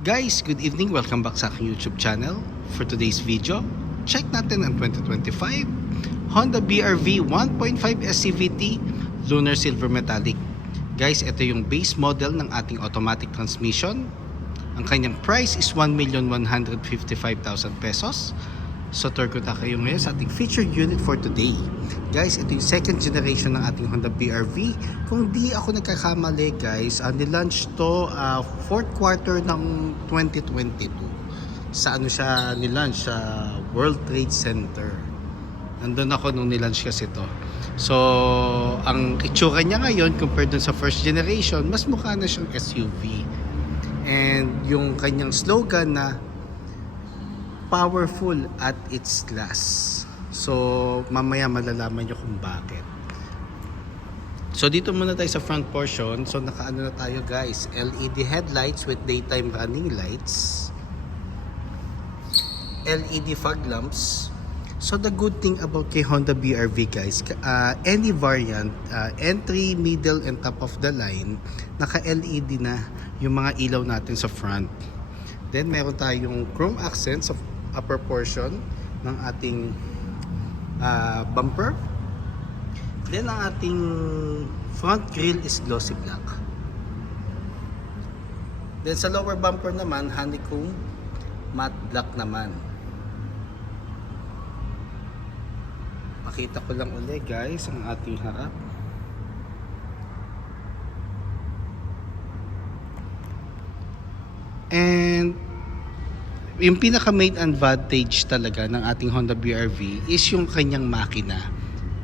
Guys, good evening. Welcome back sa aking YouTube channel. For today's video, check natin ang 2025 Honda BR-V 1.5 SCVT Lunar Silver Metallic. Guys, ito yung base model ng ating automatic transmission. Ang kanyang price is 1,155,000 pesos. So, tour ko na kayo ngayon sa ating featured unit for today. Guys, ito yung second generation ng ating Honda BR-V. Kung di ako nagkakamali, guys, nilaunch to fourth quarter ng 2022. Sa ano siya nilaunch? Sa World Trade Center. Nandun ako nung nilaunch kasi to. So, ang itsura niya ngayon compared dun sa first generation, mas mukha na siyang SUV. And yung kanyang slogan na powerful at its class. So, mamaya malalaman nyo kung bakit. So, dito muna tayo sa front portion. So, nakaano na tayo guys. LED headlights with daytime running lights. LED fog lamps. So, the good thing about kay Honda BR-V guys, any variant, entry, middle, and top of the line, naka-LED na yung mga ilaw natin sa front. Then, meron tayong chrome accents of upper portion ng ating bumper. Then ang ating front grille is glossy black. Then sa lower bumper naman, honeycomb matte black naman. Pakita ko lang ulit guys ang ating harap. And yung pinaka main advantage talaga ng ating Honda BR-V is yung kanyang makina.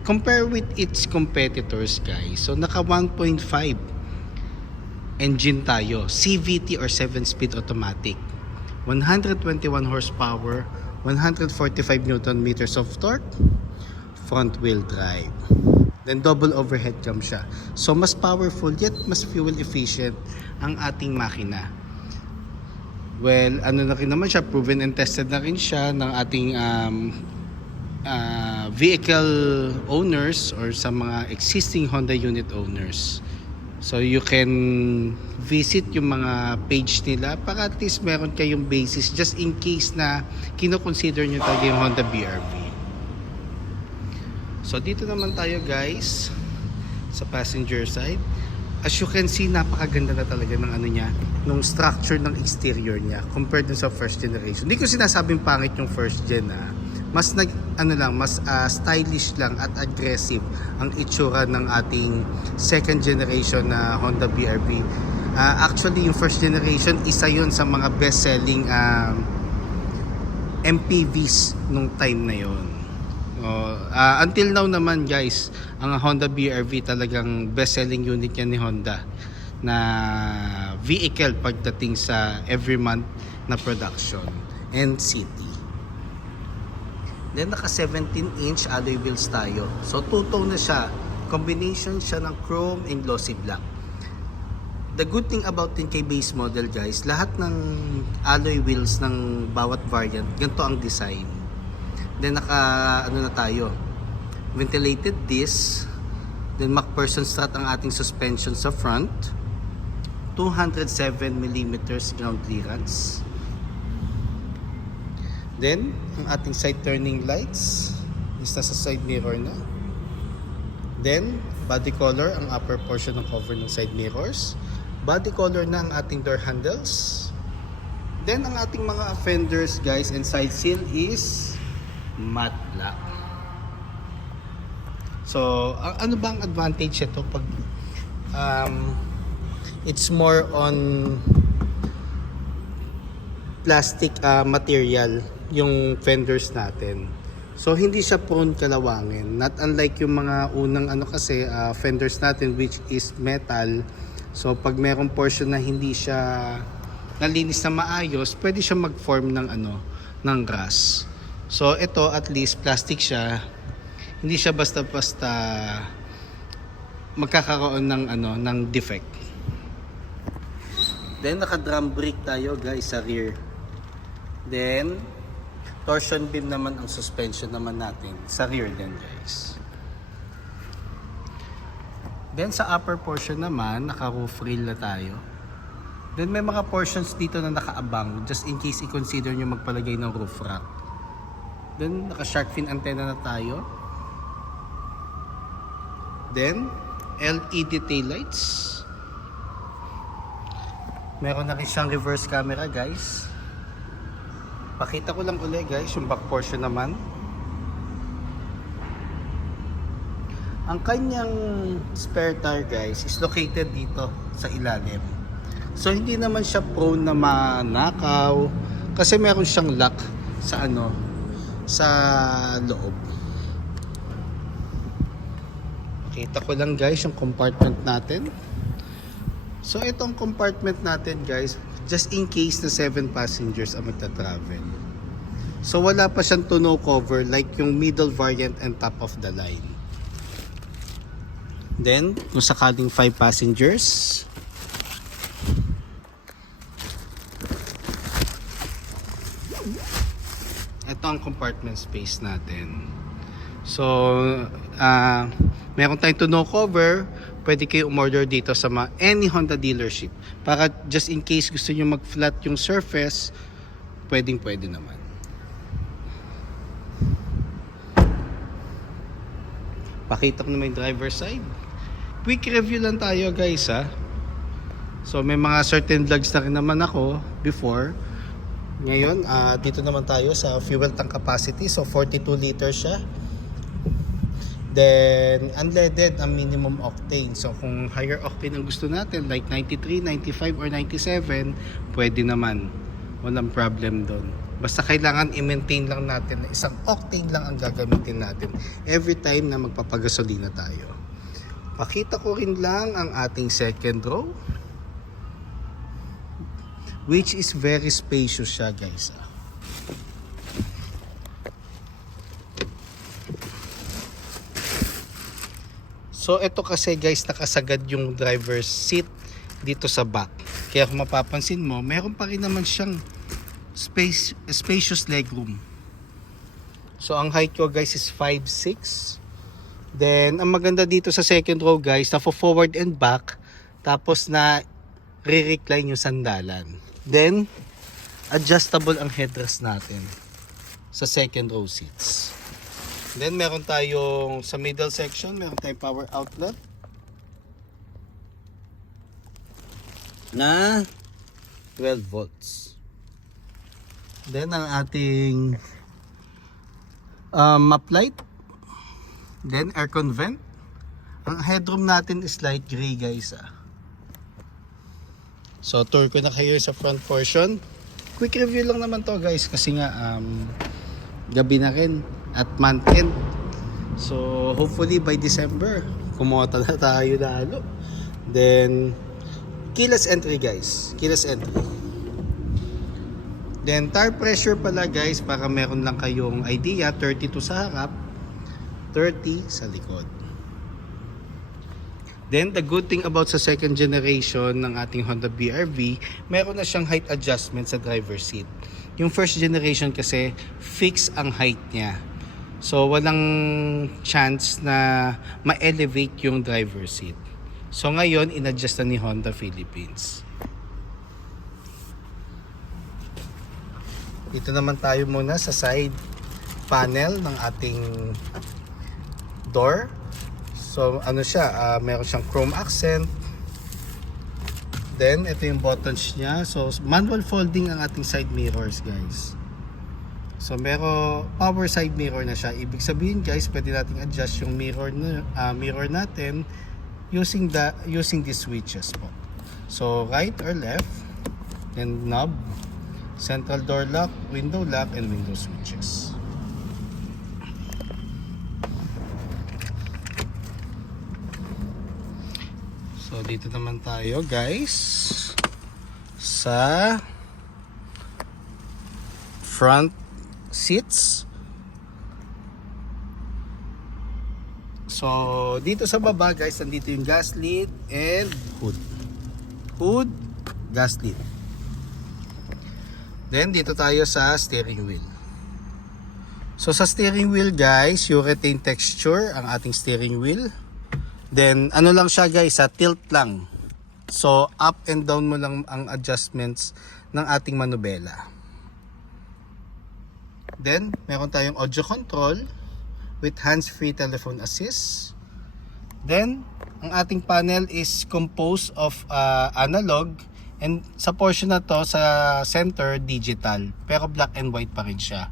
Compare with its competitors guys. So naka 1.5 engine tayo. CVT or 7-speed automatic. 121 horsepower, 145 Newton meters of torque, front wheel drive. Then double overhead cam siya. So mas powerful yet mas fuel efficient ang ating makina. Well, ano na rin naman siya, proven and tested na rin siya ng ating vehicle owners or sa mga existing Honda unit owners. So you can visit yung mga page nila para at least meron kayong basis just in case na kino-consider nyo talaga yung Honda BR-V. So dito naman tayo guys sa passenger side. As you can see, napakaganda na talaga ng ano niya, nung structure ng exterior niya compared dun sa first generation. Hindi ko sinasabing pangit yung first gen mas stylish lang at aggressive ang itsura ng ating second generation na Honda BR-V. Actually, yung first generation isa yun sa mga best selling MPVs nung time na yon. Until now naman guys, ang Honda BR-V talagang best-selling unit yan ni Honda na vehicle pagdating sa every month na production and city. Then naka 17-inch alloy wheels tayo. So two-tone na siya. Combination siya ng chrome and glossy black. The good thing about din kay base model guys, lahat ng alloy wheels ng bawat variant, ganito ang design. Then naka na tayo, ventilated disc. Then MacPherson strut ang ating suspension sa front, 207mm ground clearance. Then ang ating side turning lights is nasa side mirror na. Then body color ang upper portion ng cover ng side mirrors. Body color na ang ating door handles. Then ang ating mga fenders guys and side seal is matte black. So, ano bang advantage ito pag it's more on plastic material yung fenders natin. So, hindi siya prone kalawangin. Not unlike yung mga unang kasi fenders natin which is metal. So, pag merong portion na hindi siya nalinis na maayos, pwede siya mag-form ng ng grass. So ito at least plastic siya. Hindi siya basta-basta magkakaroon ng ng defect. Then naka-drum brake tayo guys sa rear. Then torsion beam naman ang suspension naman natin sa rear din guys. Then sa upper portion naman, naka-roof rail na tayo. Then may mga portions dito na nakaabang just in case i-consider nyo magpalagay ng roof rack. Then naka shark fin antenna na tayo. Then LED taillights. Meron na rin siyang reverse camera guys. Pakita ko lang ulit guys yung back portion naman. Ang kanyang spare tire guys is located dito sa ilalim. So hindi naman siya prone na manakaw kasi meron siyang lock sa sa loob. Kita ko lang guys yung compartment natin. So itong compartment natin guys, just in case na 7 passengers ang magta-travel. So wala pa siyang tonneau cover like yung middle variant and top of the line. Then kung sakaling 5 passengers, ito ang compartment space natin. So meron tayong tonneau cover. Pwede kayo umorder dito sa any Honda dealership para just in case gusto nyo mag-flat yung surface, pwede naman. Pakita ko naman yung driver side. Quick review lang tayo guys ha. So may mga certain vlogs na rin naman ako before. Ngayon dito naman tayo sa fuel tank capacity. So 42 liters siya. Then unleaded ang minimum octane. So kung higher octane ang gusto natin like 93, 95 or 97, pwede naman. Walang problem doon. Basta kailangan i-maintain lang natin na isang octane lang ang gagamitin natin every time na magpapagasolina tayo. Pakita ko rin lang ang ating second row, which is very spacious siya guys. So ito kasi guys, nakasagad yung driver's seat dito sa back. Kaya kung mapapansin mo, meron pa rin naman siyang spacious legroom. So ang height ko guys is 5'6". Then ang maganda dito sa second row guys, na forward and back, tapos na re-recline yung sandalan. Then adjustable ang headrest natin sa second row seats. Then meron tayong sa middle section, meron tayong power outlet na 12 volts. Then ang ating map light. Then aircon vent. Ang headroom natin is light gray guys. So tour ko na kayo sa front portion. Quick review lang naman to guys kasi nga gabi na rin at month end. So hopefully by December kumota na tayo lalo. Then keyless entry guys, keyless entry. Then tire pressure pala guys, para meron lang kayong idea, 32 sa harap, 30 sa likod. Then the good thing about sa second generation ng ating Honda BR-V, meron na siyang height adjustment sa driver seat. Yung first generation kasi fix ang height niya. So walang chance na ma-elevate yung driver seat. So ngayon in-adjust na ni Honda Philippines. Dito naman tayo muna sa side panel ng ating door. So ano siya, meron siyang chrome accent. Then ito yung buttons niya. So manual folding ang ating side mirrors guys. So meron power side mirror na siya. Ibig sabihin guys, pwede nating adjust yung mirror natin using these switches po. So right or left, then knob, central door lock, window lock, and window switches. So dito naman tayo guys sa front seats. So dito sa baba guys, nandito yung gas lid and hood, gas lid. Then dito tayo sa steering wheel. So sa steering wheel guys, urethane texture ang ating steering wheel. Then ano lang siya guys, tilt lang. So, up and down mo lang ang adjustments ng ating manubela. Then, meron tayong audio control with hands-free telephone assist. Then, ang ating panel is composed of analog, and sa portion na to sa center digital, pero black and white pa rin siya.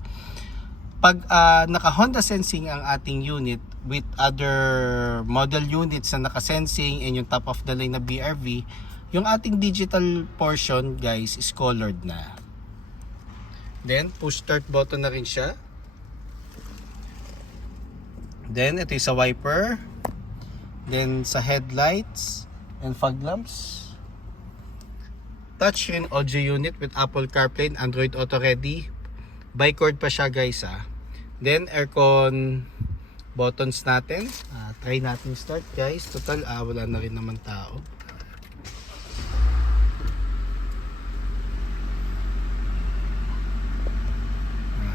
Pag naka Honda sensing ang ating unit with other model units na naka sensing and yung top of the line na BRV, yung ating digital portion guys is colored na. Then push start button na rin siya. Then ito yung sa wiper, then sa headlights and fog lamps. Touchscreen audio unit with Apple CarPlay and Android Auto Ready. Bicord pa siya guys Then aircon buttons natin. Try natin start guys. Total wala na rin naman tao.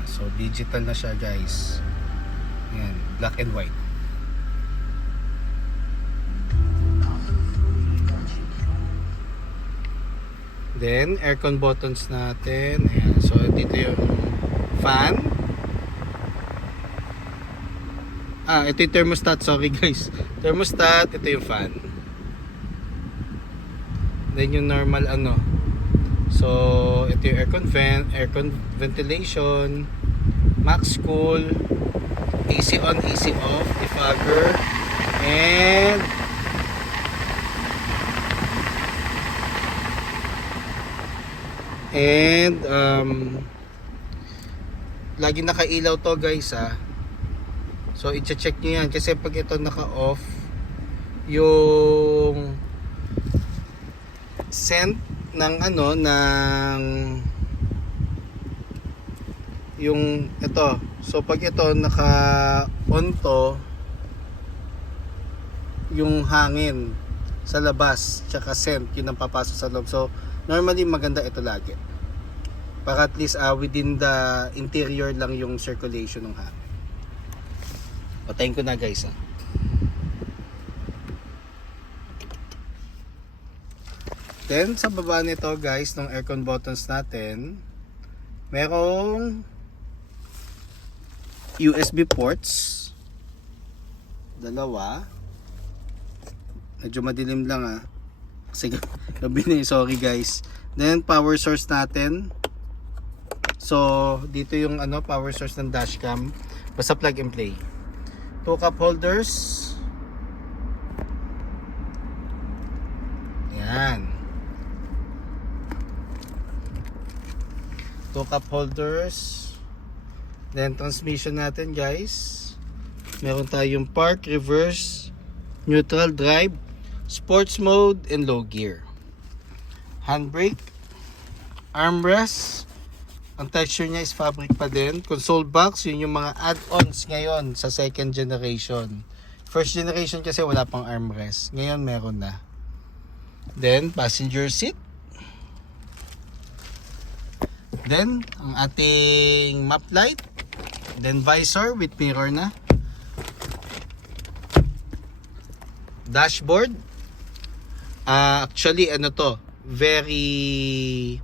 So digital na siya guys. Yan, black and white. Then aircon buttons natin. Ayan. So dito yung fan. Ito yung thermostat. Sorry guys. Thermostat, ito yung fan. Then yung normal So ito yung aircon ventilation, max cool, AC on, AC off, defogger, and lagi nakailaw to guys So i-check nyo yan kasi pag ito naka-off, yung scent ng yung ito. So pag ito naka-on to, yung hangin sa labas tsaka scent yun ang papasok sa loob. So normally maganda ito lagi para at least within the interior lang yung circulation ng hangin. Patayin ko na guys Then sa baba nito guys ng aircon buttons natin, merong USB ports, dalawa. Medyo madilim lang kasi gabi na sorry guys. Then power source natin. So dito yung power source ng dashcam, basta plug and play. 2 cup holders. Yan. 2 cup holders. Then transmission natin guys. Meron tayong park, reverse, neutral, drive, sports mode, and low gear. Handbrake, armrest. Ang texture niya is fabric pa din. Console box, yun yung mga add-ons ngayon sa second generation. First generation kasi wala pang armrest. Ngayon meron na. Then passenger seat. Then ang ating map light. Then visor with mirror na. Dashboard. Actually very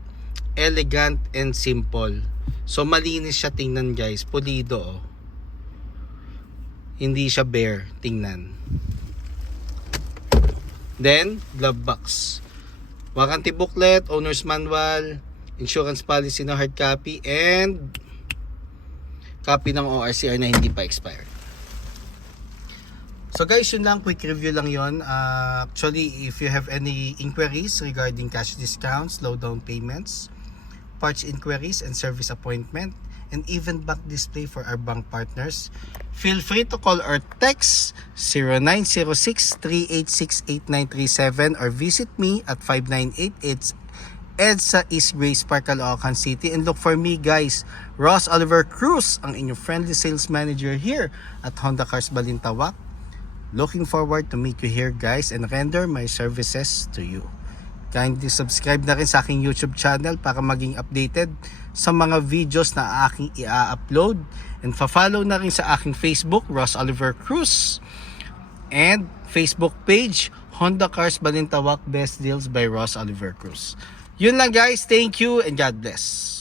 elegant and simple. So malinis siya tingnan guys, pulido Hindi siya bare tingnan. Then glove box. Warranty booklet, owner's manual, insurance policy na hard copy, and copy ng ORCR na hindi pa expired. So guys, yun lang, quick review lang yun. Actually, if you have any inquiries regarding cash discounts, low down payments, parts inquiries and service appointment, and even bank display for our bank partners, feel free to call or text 0906-386-8937 or visit me at 5988 EDSA East Grace Park, Caloocan City, and look for me guys, Ross Oliver Cruz, ang inyong friendly sales manager here at Honda Cars Balintawak. Looking forward to meet you here guys and render my services to you. Kindly subscribe na rin sa aking YouTube channel para maging updated sa mga videos na aking i-upload, and fa-follow na rin sa aking Facebook, Ross Oliver Cruz, and Facebook page, Honda Cars Balintawak Best Deals by Ross Oliver Cruz. Yun lang guys, thank you and God bless.